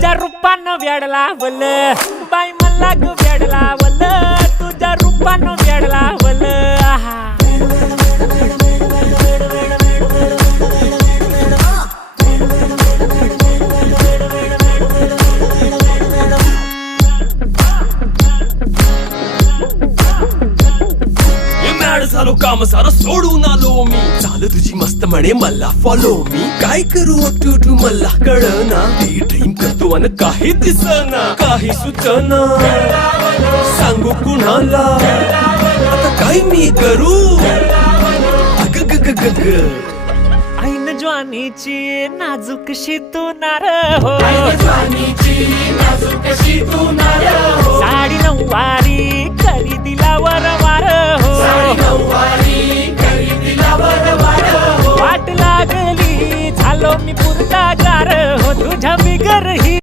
तुझ्या रूपानं वेड लावल बाई मला ग वेड लावल तुझ्या रूपानं वेड लावल आहा झालो काम सारं सोडून आलो मी चाल तुझी मस्त म्हणे मला फॉलो मी काय करू टू मला कळना ती ड्रीम करतो अन काही दिसना काही सुचना सांगू कुणाला आता काय मी करू अग ग ग ग ग ऐन ज्वानीची नाजूकशी तू नार हो साडी नऊवारी करी दिला वरवार हो वाट लागली झालो मी पुरता गार हो तुझ्या बिगर ही